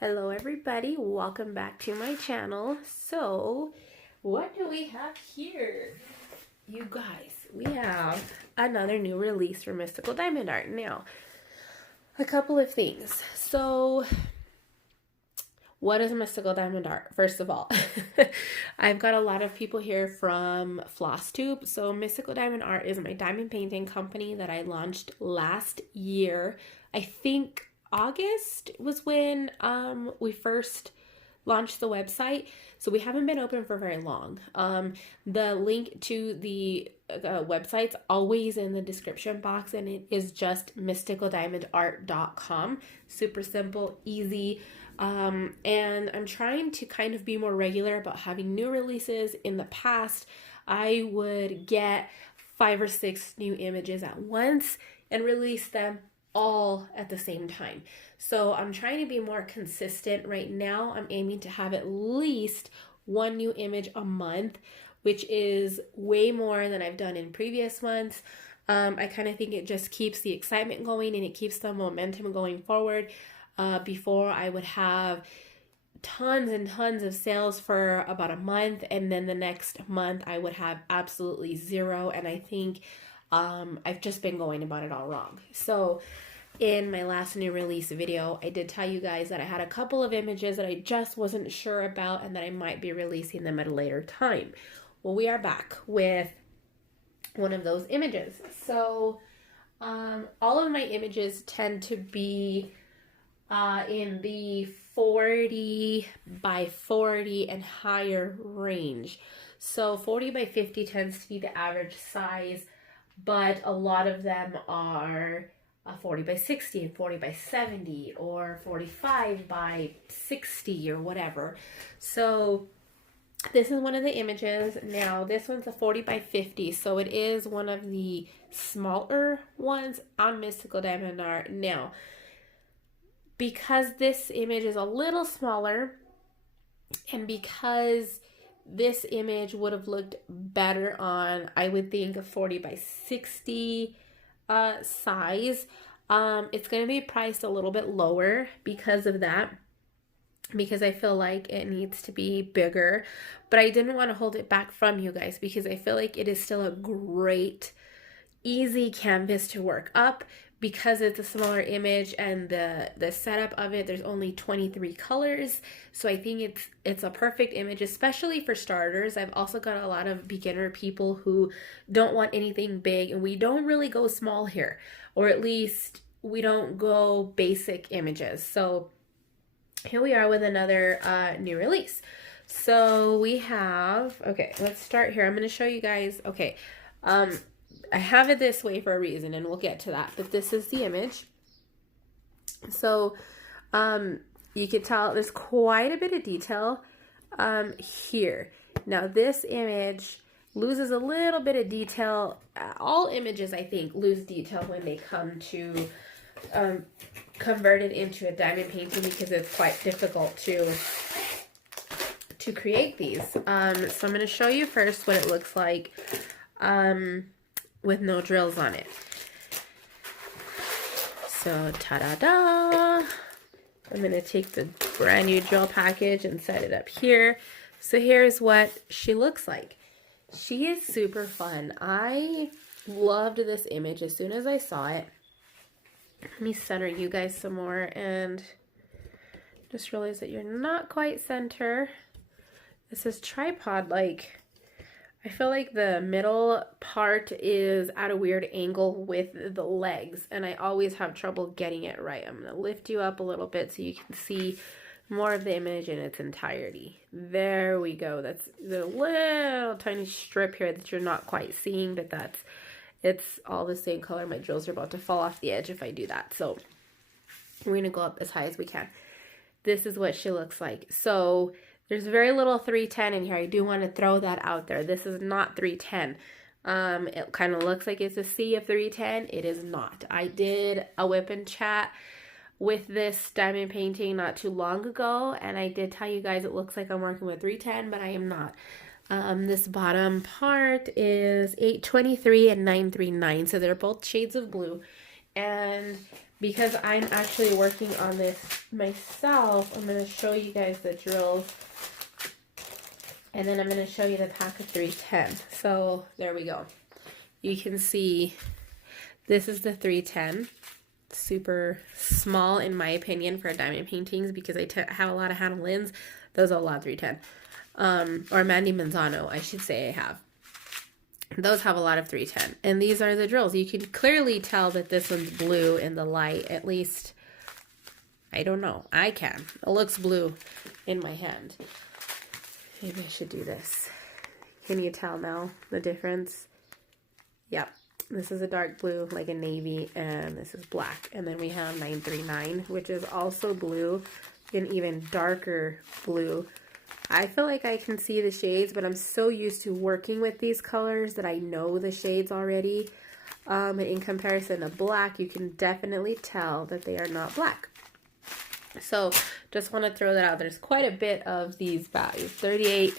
Hello everybody, welcome back to my channel. So, what do we have here? You guys, we have another new release from Mystical Diamond Art. Now, a couple of things. So, what is Mystical Diamond Art? First of all, I've got a lot of people here from FlossTube. So, Mystical Diamond Art is my diamond painting company that I launched last year. I think August was when we first launched the website, so we haven't been open for very long. The link to the website's always in the description box, and it is just mysticaldiamondart.com. Super simple, easy, and I'm trying to kind of be more regular about having new releases. In the past, I would get 5 or 6 new images at once and release them all at the same time. So I'm trying to be more consistent. Right now, I'm aiming to have at least 1 new image a month, which is way more than I've done in previous months. I kind of think it just keeps the excitement going and it keeps the momentum going forward. Before, I would have tons and tons of sales for about a month, and then the next month I would have absolutely 0, and I think I've just been going about it all wrong. So in my last new release video, I did tell you guys that I had a couple of images that I just wasn't sure about and that I might be releasing them at a later time. Well, we are back with one of those images. So all of my images tend to be in the 40 by 40 and higher range. So 40 by 50 tends to be the average size, but a lot of them are 40 by 60 and 40 by 70 or 45 by 60 or whatever. So this is one of the images. Now this one's a 40 by 50, so it is one of the smaller ones on Mystical Diamond Art. Now, because this image is a little smaller and because this image would have looked better on, I would think, a 40 by 60 size. It's going to be priced a little bit lower because of that, because I feel like it needs to be bigger. But I didn't want to hold it back from you guys because I feel like it is still a great, easy canvas to work up. Because it's a smaller image and the setup of it, there's only 23 colors. So I think it's a perfect image, especially for starters. I've also got a lot of beginner people who don't want anything big, and we don't really go small here, or at least we don't go basic images. So here we are with another new release. So we have, okay, let's start here. I'm going to show you guys, okay, I have it this way for a reason, and we'll get to that, but this is the image. So you can tell there's quite a bit of detail here. Now this image loses a little bit of detail. All images, I think, lose detail when they come to convert it into a diamond painting, because it's quite difficult to create these. So I'm going to show you first what it looks like with no drills on it. So, ta-da-da! I'm going to take the brand new drill package and set it up here. So here's what she looks like. She is super fun. I loved this image as soon as I saw it. Let me center you guys some more, and just realized that you're not quite center. This is tripod-like. I feel like the middle part is at a weird angle with the legs, and I always have trouble getting it right. I'm going to lift you up a little bit so you can see more of the image in its entirety. There we go. That's the little tiny strip here that you're not quite seeing, but it's all the same color. My drills are about to fall off the edge if I do that. So we're going to go up as high as we can. This is what she looks like. So there's very little 310 in here. I do want to throw that out there. This is not 310. It kind of looks like it's a sea of 310. It is not. I did a whip and chat with this diamond painting not too long ago, and I did tell you guys it looks like I'm working with 310, but I am not. This bottom part is 823 and 939, so they're both shades of blue. And because I'm actually working on this myself, I'm going to show you guys the drills. And then I'm going to show you the pack of 310. So there we go. You can see this is the 310. Super small in my opinion for diamond paintings because I have a lot of Hannah Lynn's. Those are a lot of 310. Or Mandy Manzano, I should say I have. Those have a lot of 310. And these are the drills. You can clearly tell that this one's blue in the light. At least, I don't know. I can. It looks blue in my hand. Maybe I should do this. Can you tell now the difference? Yep. This is a dark blue, like a navy, and this is black. And then we have 939, which is also blue, an even darker blue. I feel like I can see the shades, but I'm so used to working with these colors that I know the shades already. In comparison to black, you can definitely tell that they are not black. So just want to throw that out. There's quite a bit of these values, 50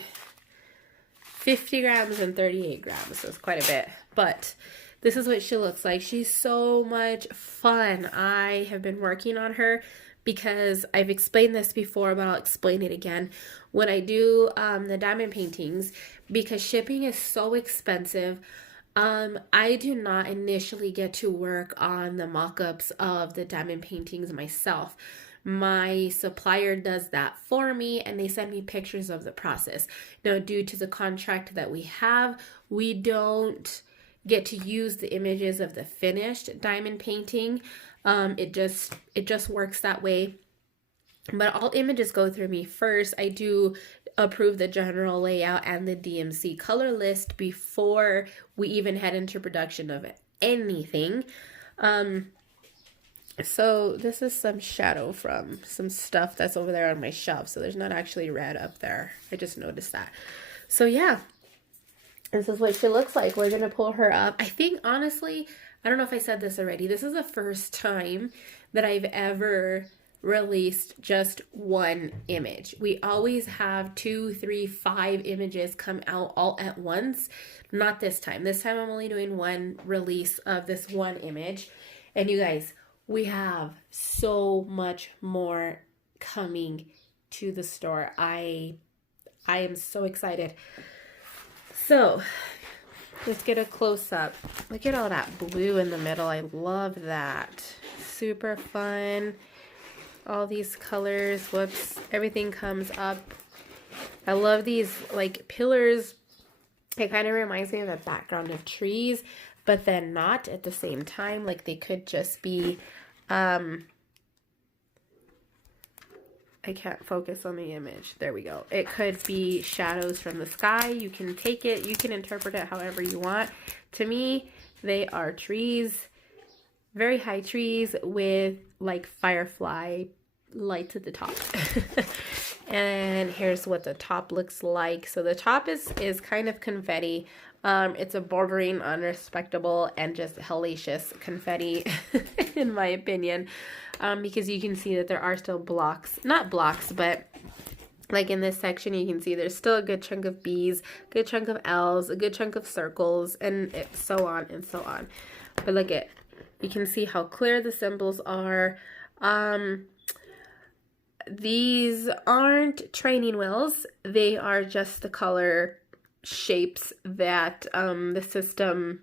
grams and 38 grams. So it's quite a bit, but this is what she looks like. She's so much fun. I have been working on her because I've explained this before, but I'll explain it again. When I do the diamond paintings, because shipping is so expensive, I do not initially get to work on the mock-ups of the diamond paintings myself. My supplier does that for me, and they send me pictures of the process. Now, due to the contract that we have, we don't get to use the images of the finished diamond painting. It just works that way. But all images go through me first. I do approve the general layout and the DMC color list before we even head into production of anything. So this is some shadow from some stuff that's over there on my shelf. So there's not actually red up there. I just noticed that. So yeah, this is what she looks like. We're going to pull her up. I think, honestly, I don't know if I said this already. This is the first time that I've ever released just one image. We always have 2, 3, 5 images come out all at once. Not this time. This time I'm only doing one release of this one image. And you guys, we have so much more coming to the store. I am so excited. So let's get a close-up. Look at all that blue in the middle. I love that. Super fun. All these colors. Whoops. Everything comes up. I love these like pillars. It kind of reminds me of the background of trees, but then not at the same time. Like they could just be I can't focus on the image. There we go. It could be shadows from the sky. You can take it, you can interpret it however you want. To me, they are trees, very high trees with like firefly lights at the top. And here's what the top looks like. So the top is kind of confetti. It's a bordering on respectable and just hellacious confetti, in my opinion, because you can see that there are still blocks, not blocks, but like in this section, you can see there's still a good chunk of B's, good chunk of L's, a good chunk of circles, and so on and so on. But look at, you can see how clear the symbols are. These aren't training wheels. They are just the color shapes that the system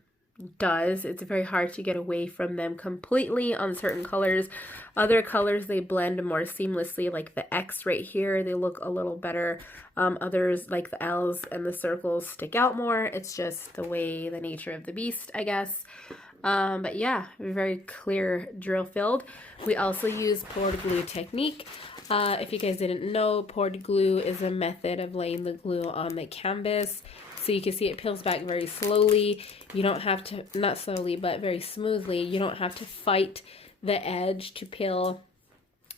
does. It's very hard to get away from them completely on certain colors. Other colors, they blend more seamlessly, like the X right here, they look a little better. Others, like the L's and the circles, stick out more. It's just the way, the nature of the beast, I guess. But yeah, very clear drill filled. We also use poured glue technique. If you guys didn't know, poured glue is a method of laying the glue on the canvas. So you can see it peels back very slowly. You don't have to, not slowly, but very smoothly. You don't have to fight the edge to peel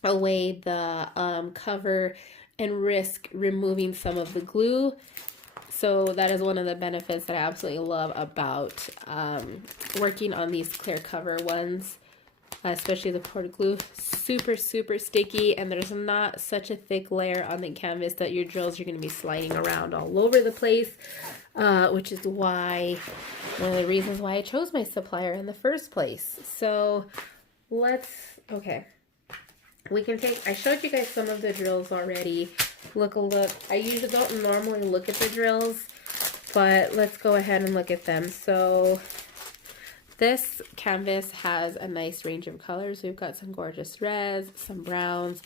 away the cover and risk removing some of the glue. So that is one of the benefits that I absolutely love about working on these clear cover ones. Especially the poured glue, super sticky, and there's not such a thick layer on the canvas that your drills are going to be sliding around all over the place, which is why, one of the reasons why I chose my supplier in the first place. So Okay. We can take, I showed you guys some of the drills already. Look. I usually don't normally look at the drills, but let's go ahead and look at them. So this canvas has a nice range of colors. We've got some gorgeous reds, some browns,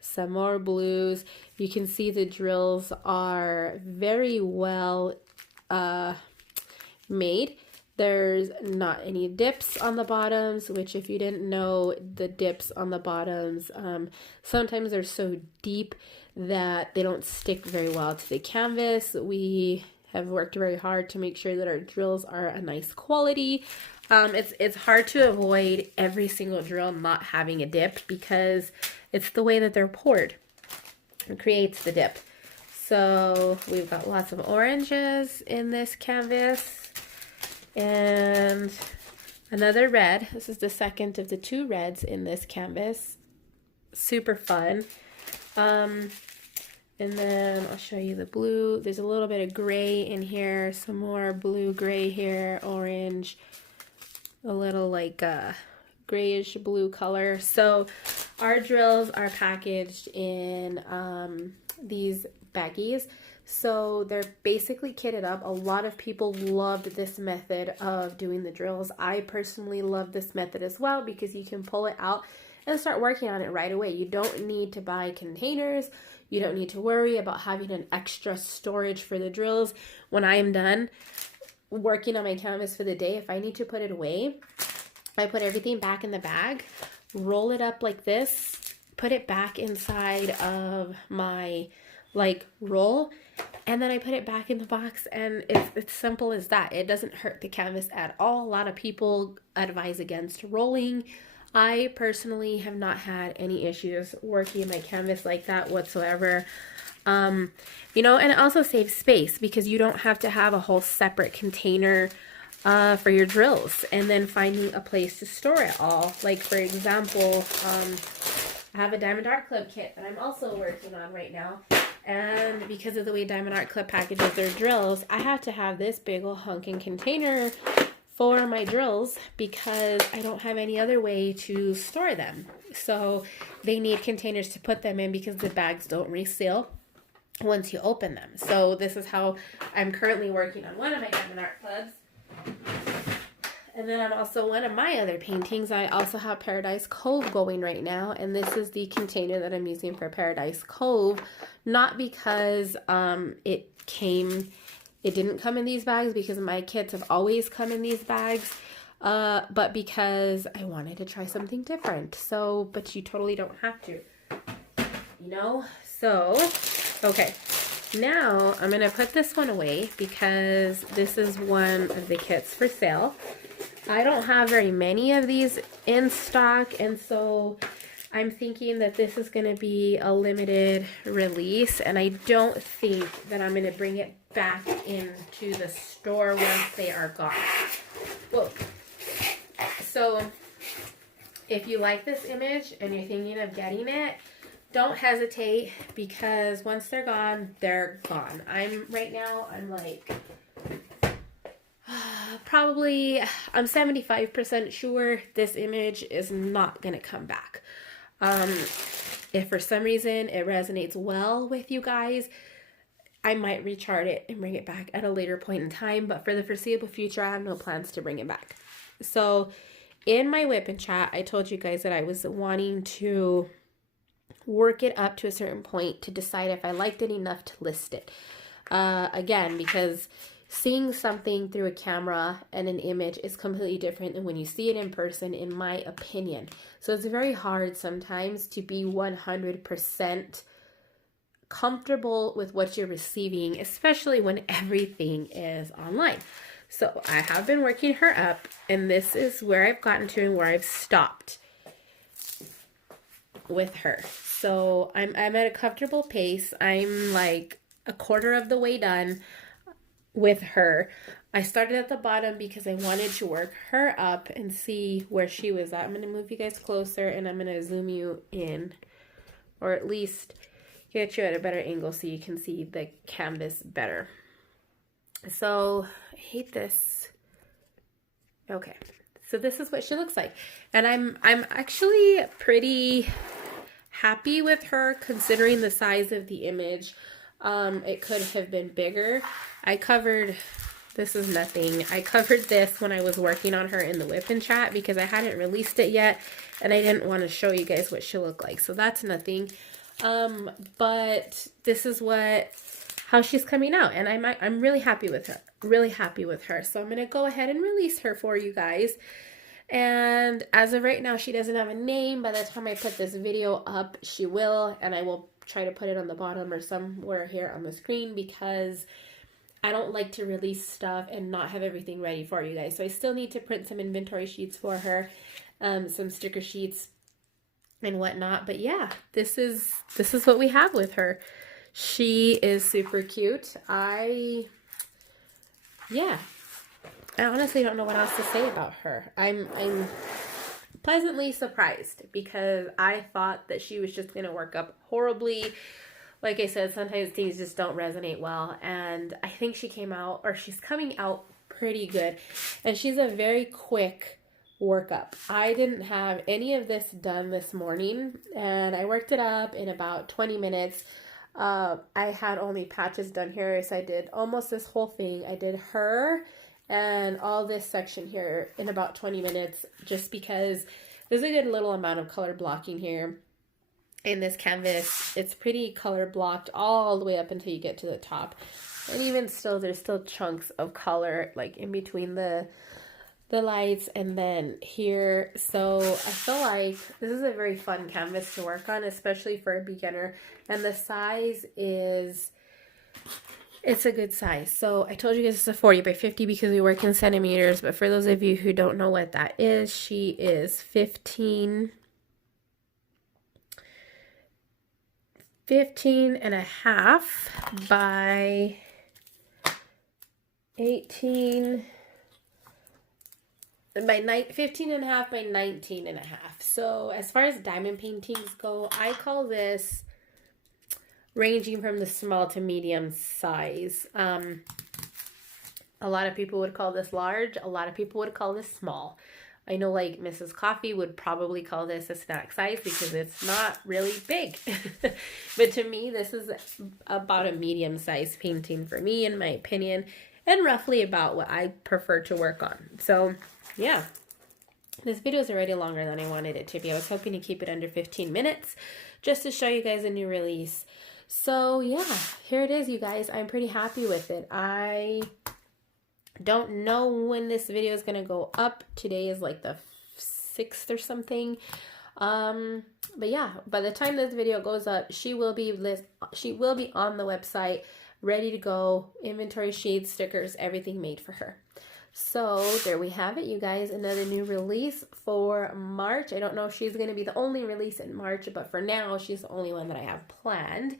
some more blues. You can see the drills are very well made. There's not any dips on the bottoms, which if you didn't know, the dips on the bottoms, sometimes they're so deep that they don't stick very well to the canvas. We have worked very hard to make sure that our drills are a nice quality. It's hard to avoid every single drill not having a dip because it's the way that they're poured. It creates the dip. So we've got lots of oranges in this canvas. And another red. This is the second of the 2 reds in this canvas. Super fun. And then I'll show you the blue. There's a little bit of gray in here, some more blue, gray here, orange, a little like grayish blue color. So our drills are packaged in these baggies. So they're basically kitted up. A lot of people loved this method of doing the drills. I personally love this method as well because you can pull it out and start working on it right away. You don't need to buy containers. You don't need to worry about having an extra storage for the drills. When I am done working on my canvas for the day, if I need to put it away, I put everything back in the bag, roll it up like this, put it back inside of my roll, and then I put it back in the box, and it's simple as that. It doesn't hurt the canvas at all. A lot of people advise against rolling. I personally have not had any issues working my canvas like that whatsoever. You know, and it also saves space because you don't have to have a whole separate container for your drills and then finding a place to store it all. Like for example, I have a Diamond Art Club kit that I'm also working on right now. And because of the way Diamond Art Club packages their drills, I have to have this big ol' hunking container for my drills because I don't have any other way to store them. So they need containers to put them in because the bags don't reseal once you open them. So this is how I'm currently working on one of my Diamond Art Clubs. And then I'm also one of my other paintings. I also have Paradise Cove going right now. And this is the container that I'm using for Paradise Cove. Not because it didn't come in these bags because my kits have always come in these bags. But because I wanted to try something different. So, but you totally don't have to. You know? So, okay. Now I'm going to put this one away because this is one of the kits for sale. I don't have very many of these in stock, and so I'm thinking that this is going to be a limited release, and I don't think that I'm going to bring it back into the store once they are gone. Whoa. So if you like this image and you're thinking of getting it, don't hesitate because once they're gone, they're gone. I'm like... I'm 75% sure this image is not going to come back. If for some reason it resonates well with you guys, I might rechart it and bring it back at a later point in time. But for the foreseeable future, I have no plans to bring it back. So in my whip and chat, I told you guys that I was wanting to work it up to a certain point to decide if I liked it enough to list it. Again, because seeing something through a camera and an image is completely different than when you see it in person, in my opinion. So it's very hard sometimes to be 100% comfortable with what you're receiving, especially when everything is online. So I have been working her up, and this is where I've gotten to and where I've stopped with her. So I'm at a comfortable pace. I'm like a quarter of the way done with her. I started at the bottom because I wanted to work her up and see where she was at. I'm going to move you guys closer and I'm going to zoom you in, or at least get you at a better angle so you can see the canvas better. So I hate this. Okay, So this is what she looks like. And I'm actually pretty happy with her considering the size of the image. It could have been bigger. I covered, this is nothing. I covered this when I was working on her in the whip and chat because I hadn't released it yet and I didn't want to show you guys what she looked like. So that's nothing. But this is how she's coming out, and I'm really happy with her. Really happy with her. So I'm going to go ahead and release her for you guys. And as of right now, she doesn't have a name. By the time I put this video up, she will, and I will try to put it on the bottom or somewhere here on the screen because I don't like to release stuff and not have everything ready for you guys. So I still need to print some inventory sheets for her, some sticker sheets and whatnot. But yeah, this is what we have with her. She is super cute. I honestly don't know what else to say about her. I'm pleasantly surprised because I thought that she was just going to work up horribly. Like I said, sometimes things just don't resonate well. And I think she's coming out pretty good. And she's a very quick workup. I didn't have any of this done this morning. And I worked it up in about 20 minutes. I had only patches done here. So I did almost this whole thing. I did her and all this section here in about 20 minutes just because there's a good little amount of color blocking here in this canvas. It's pretty color blocked all the way up until you get to the top. And even still, there's still chunks of color like in between the lights and then here. So I feel like this is a very fun canvas to work on, especially for a beginner. And the size it's a good size. So I told you guys it's a 40 by 50 because we work in centimeters. But for those of you who don't know what that is, she is 15 and a half by 15 and a half by 19 and a half. So as far as diamond paintings go, I call this ranging from the small to medium size. A lot of people would call this large. A lot of people would call this small. I know like Mrs. Coffee would probably call this a snack size because it's not really big. But to me, this is about a medium size painting for me, in my opinion, and roughly about what I prefer to work on. So yeah, this video is already longer than I wanted it to be. I was hoping to keep it under 15 minutes just to show you guys a new release. So yeah, here it is, you guys. I'm pretty happy with it. I don't know when this video is going to go up. Today is like the 6th or something. But yeah, by the time this video goes up, she will be on the website, ready to go. Inventory sheets, stickers, everything made for her. So there we have it, you guys. Another new release for March. I don't know if she's going to be the only release in March, but for now, she's the only one that I have planned.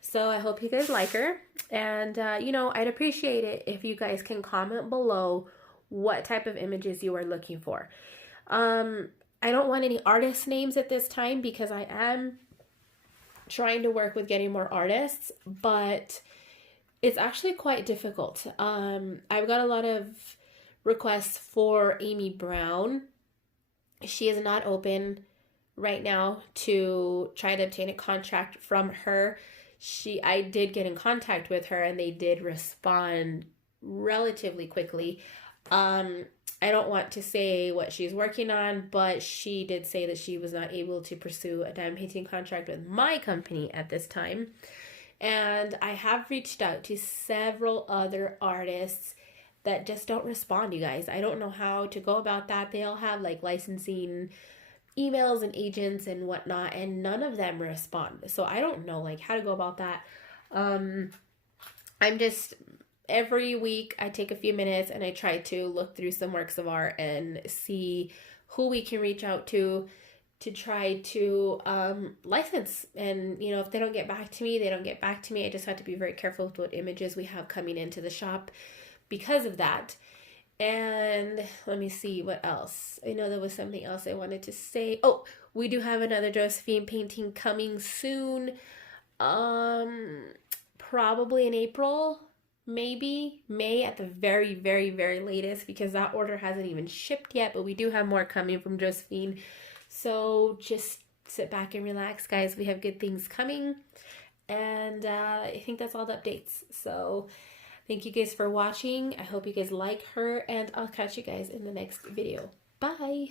So I hope you guys like her. And, you know, I'd appreciate it if you guys can comment below what type of images you are looking for. I don't want any artist names at this time because I am trying to work with getting more artists, but it's actually quite difficult. I've got a lot of requests for Amy Brown. She is not open right now to try to obtain a contract from her. I did get in contact with her and they did respond relatively quickly. I don't want to say what she's working on, but she did say that she was not able to pursue a diamond painting contract with my company at this time. And I have reached out to several other artists that just don't respond, you guys. I don't know how to go about that. They all have like licensing emails and agents and whatnot, and none of them respond. So I don't know like how to go about that. Every week I take a few minutes and I try to look through some works of art and see who we can reach out to try to license. And, you know, if they don't get back to me, they don't get back to me. I just have to be very careful with what images we have coming into the shop because of that. And let me see what else. I know there was something else I wanted to say. Oh, we do have another Josephine painting coming soon. Probably in April, maybe May at the very, very, very latest, because that order hasn't even shipped yet, but we do have more coming from Josephine. So just sit back and relax, guys. We have good things coming. And I think that's all the updates. So thank you guys for watching. I hope you guys like her, and I'll catch you guys in the next video. Bye.